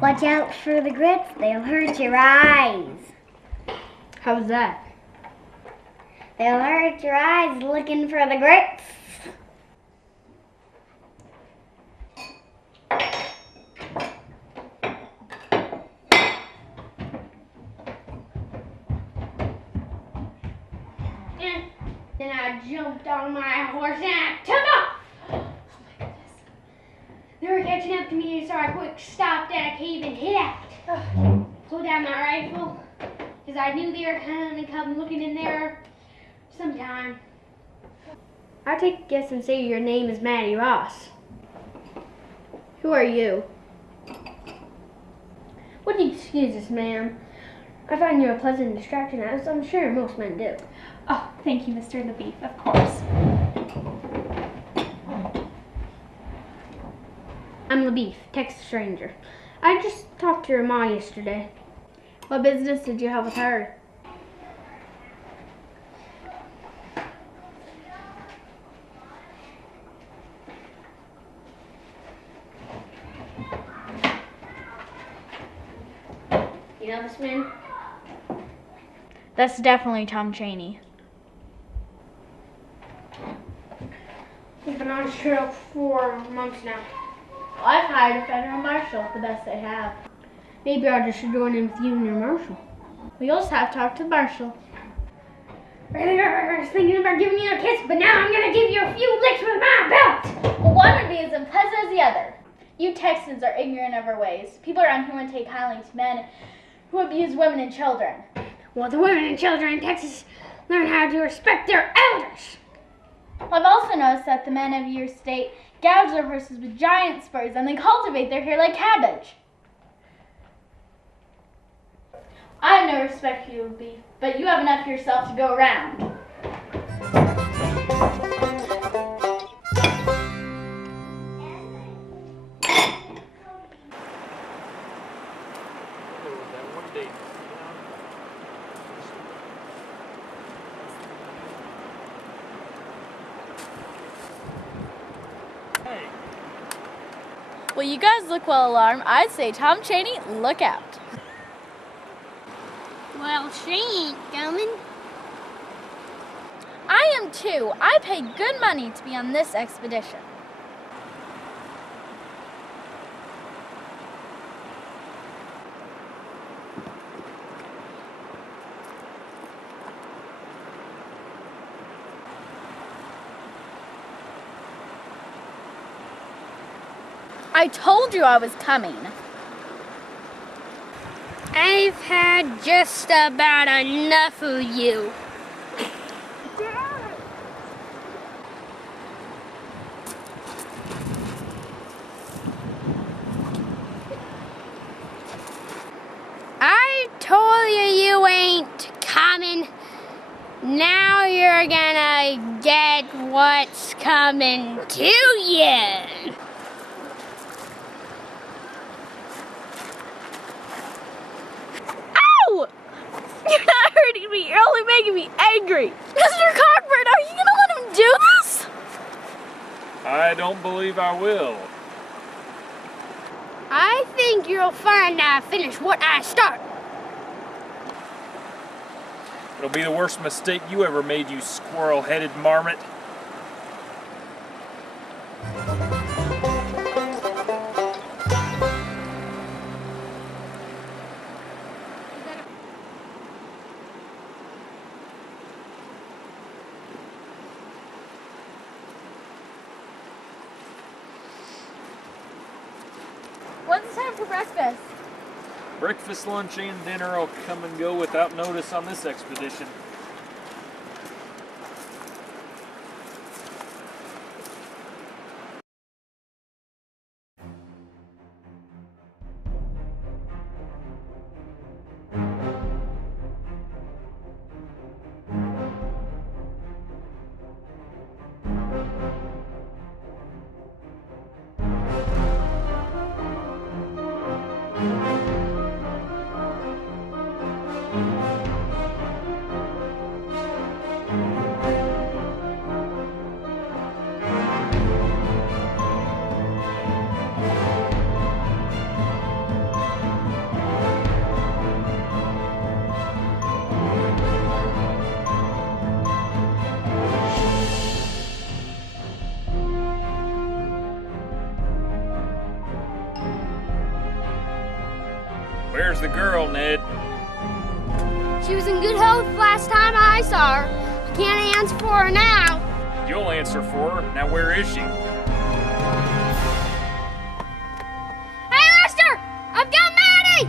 Watch out for the grits, they'll hurt your eyes. How's that? They'll hurt your eyes looking for the grits. And then I jumped on my horse and I took off. Oh my goodness. They were catching up to me, so I quick stopped at a cave and hid out. Pulled out my rifle, because I knew they were kind of come looking in there sometime. I'll take a guess and say your name is Maddie Ross. Who are you? Would you excuse us, ma'am? I find you a pleasant distraction, as I'm sure most men do. Oh, thank you, Mr. LaBeef, of course. I'm LaBeef, Texas Ranger. I just talked to your ma yesterday. What business did you have with her? You know this man? That's definitely Tom Chaney. He's been on his trail for months now. Well, I've hired a federal marshal, the best they have. Maybe I just should join in with you and your marshal. We'll just have to talk to the marshal. Earlier I was thinking about giving you a kiss, but now I'm going to give you a few licks with my belt. Well, one would be as unpleasant as the other. You Texans are ignorant of our ways. People around here would take kindly to men who abuse women and children. Well, the women and children in Texas learn how to respect their elders. I've also noticed that the men of your state gouge their horses with giant spurs and they cultivate their hair like cabbage. I have no respect for you, Beef, but you have enough yourself to go around. Well, you guys look well alarmed. I'd say, Tom Chaney, look out. Well, she ain't coming. I am too. I paid good money to be on this expedition. I told you I was coming. I've had just about enough of you. I told you you ain't coming. Now you're gonna get what's coming to you. You're not hurting me. You're only making me angry. Mr. Cockburn, are you going to let him do this? I don't believe I will. I think you'll find I finish what I start. It'll be the worst mistake you ever made, you squirrel-headed marmot. When's the time for breakfast? Breakfast, lunch, and dinner will come and go without notice on this expedition. Where's the girl, Ned? She was in good health last time I saw her. I can't answer for her now. You'll answer for her. Now where is she? Hey, Rooster! I've got Maddie!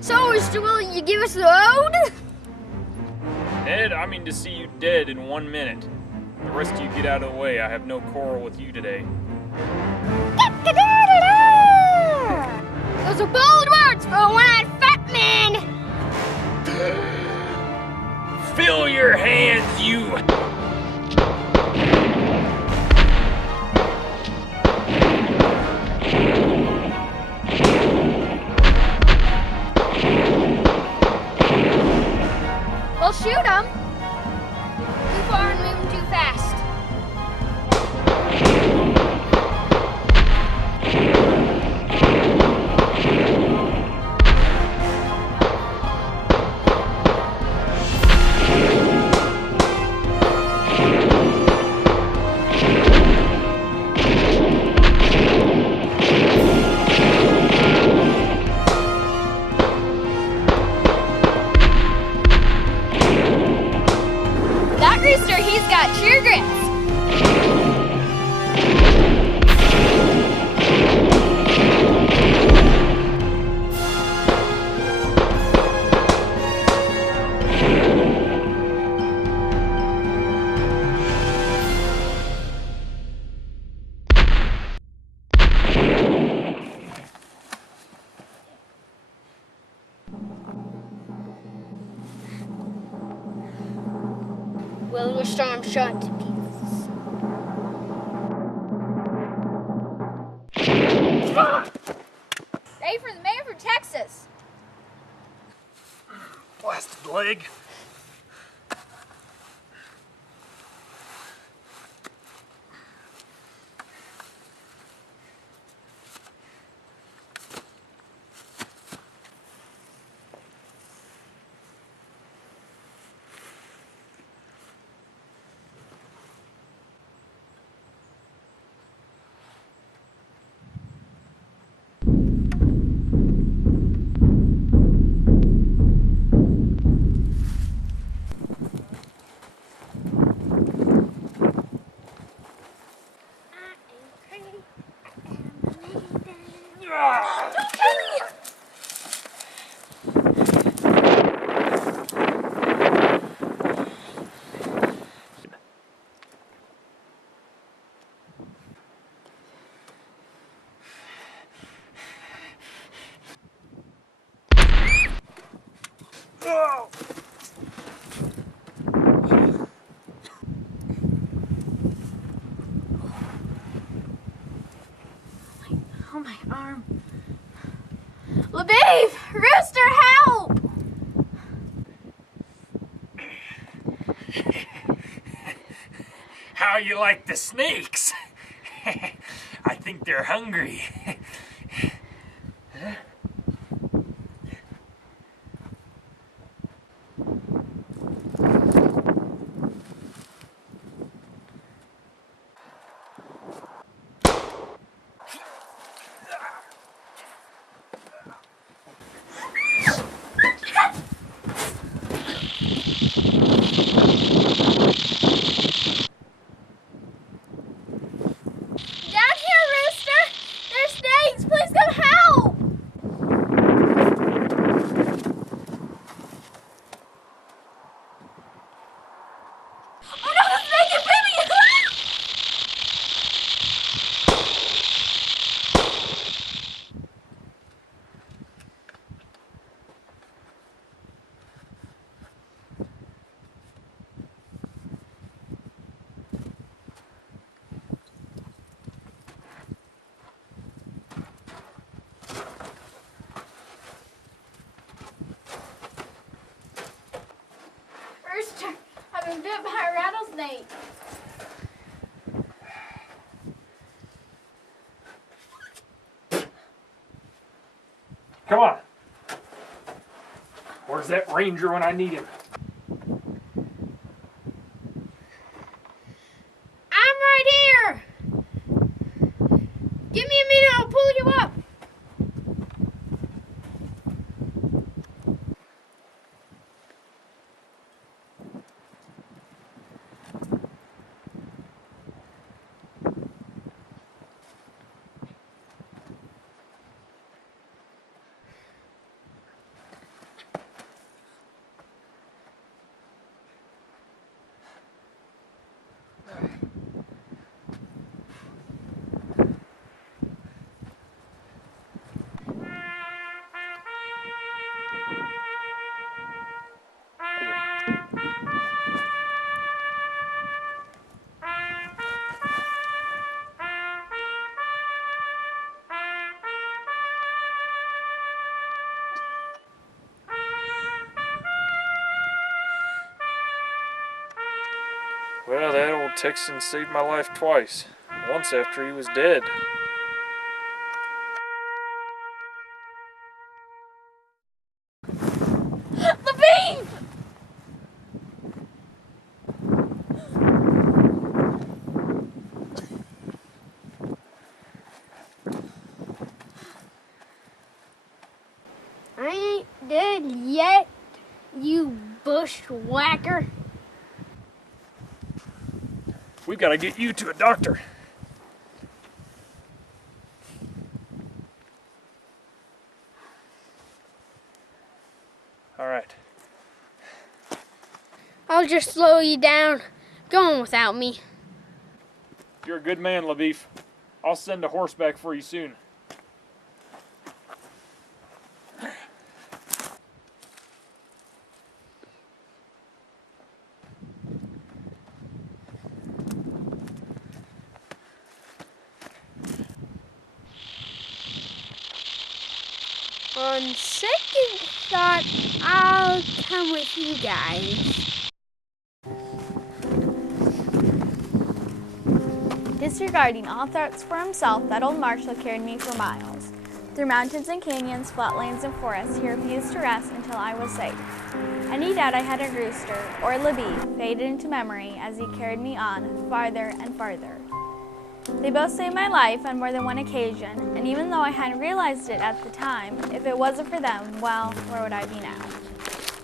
So, Rooster, will you give us the load? Ned, I mean to see you dead in 1 minute. The rest of you get out of the way. I have no quarrel with you today. Those are bold words for a one-eyed fat man. Fill your hands, you! Well, shoot him. Too far and moving too fast. That rooster, he's got cheer grits. Will the storm shut to pieces? Ready for the mayor for Texas. Blasted leg. Oh, my arm. LaBeef! Rooster, help! How you like the snakes? I think they're hungry. Down here, Rooster! There's snakes! Please come help! Oh no, the snake is bit me! Rooster, I've been bit by a rattlesnake. Come on. Where's that ranger when I need him? I'm right here. Give me a minute, I'll pull you up. Well, that old Texan saved my life twice. Once after he was dead. The beef! I ain't dead yet, you bushwhacker. We've got to get you to a doctor. All right. I'll just slow you down. Go on without me. You're a good man, LaBeef. I'll send a horse back for you soon. On second thought, I'll come with you guys. Disregarding all threats for himself, that old Marshal carried me for miles. Through mountains and canyons, flatlands and forests, he refused to rest until I was safe. Any doubt I had a rooster, or Libby, faded into memory as he carried me on, farther and farther. They both saved my life on more than one occasion, and even though I hadn't realized it at the time, if it wasn't for them, well, where would I be now?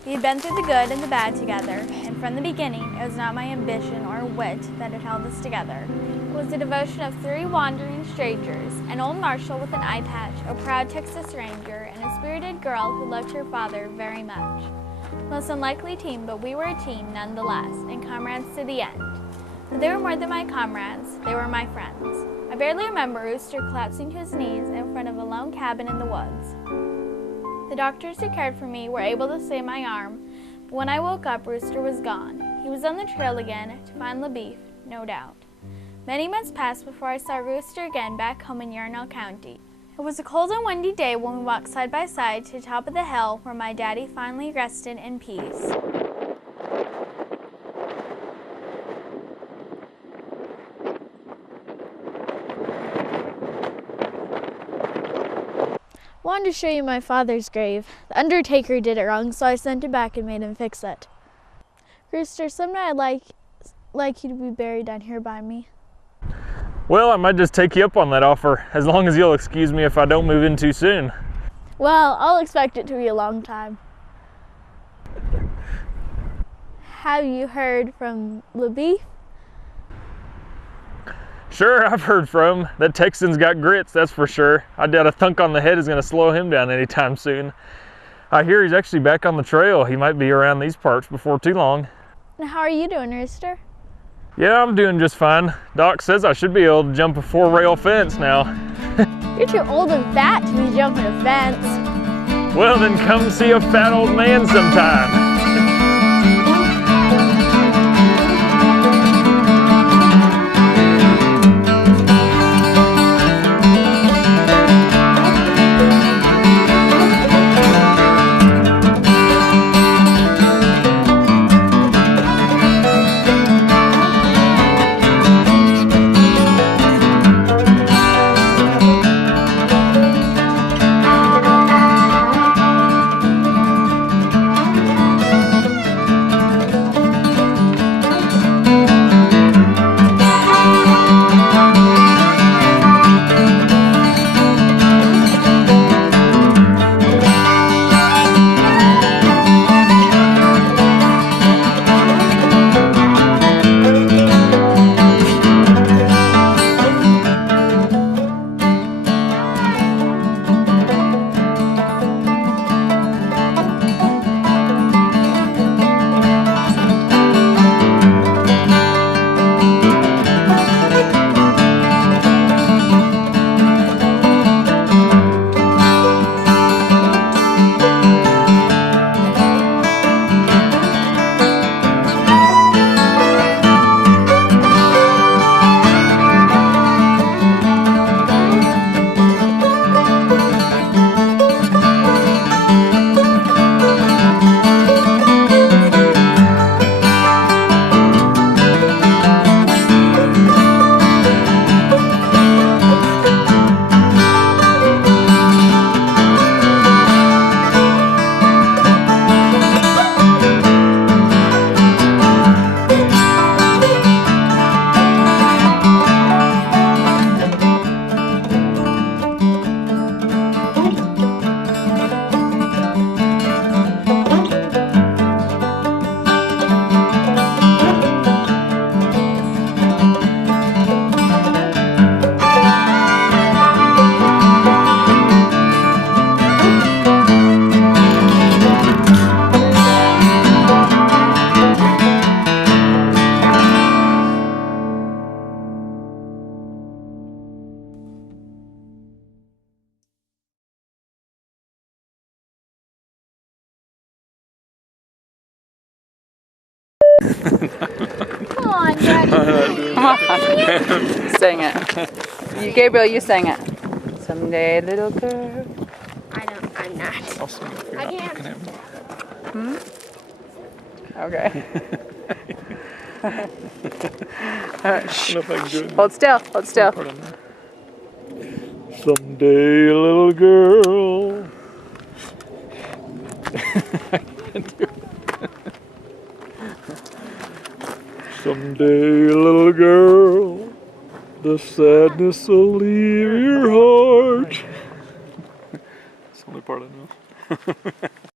We had been through the good and the bad together, and from the beginning, it was not my ambition or wit that had held us together. It was the devotion of 3 wandering strangers, an old marshal with an eye patch, a proud Texas Ranger, and a spirited girl who loved her father very much. Most unlikely team, but we were a team nonetheless, and comrades to the end. But they were more than my comrades, they were my friends. I barely remember Rooster collapsing to his knees in front of a lone cabin in the woods. The doctors who cared for me were able to save my arm, but when I woke up, Rooster was gone. He was on the trail again to find LaBeef, no doubt. Many months passed before I saw Rooster again back home in Yarnell County. It was a cold and windy day when we walked side by side to the top of the hill where my daddy finally rested in peace. Wanted to show you my father's grave. The undertaker did it wrong, so I sent it back and made him fix it. Rooster, someday I'd like you to be buried down here by me. Well, I might just take you up on that offer, as long as you'll excuse me if I don't move in too soon. Well, I'll expect it to be a long time. Have you heard from LaBeef? Sure, I've heard from him. That Texan's got grits, that's for sure. I doubt a thunk on the head is going to slow him down anytime soon. I hear he's actually back on the trail. He might be around these parts before too long. And how are you doing, Rooster? Yeah, I'm doing just fine. Doc says I should be able to jump a 4-rail fence now. You're too old and fat to be jumping a fence. Well, then come see a fat old man sometime. Come on, Daddy. Come on. Sing it. You, Gabriel, you sang it. Someday, little girl. I'm not. I'll sing it if you're I not can't. looking at me. Okay. I don't know if I can do it. Hold still. Hold still. Pardon me. Someday, little girl. I can't do it. Someday, little girl, the sadness will leave your heart. That's the only part I know.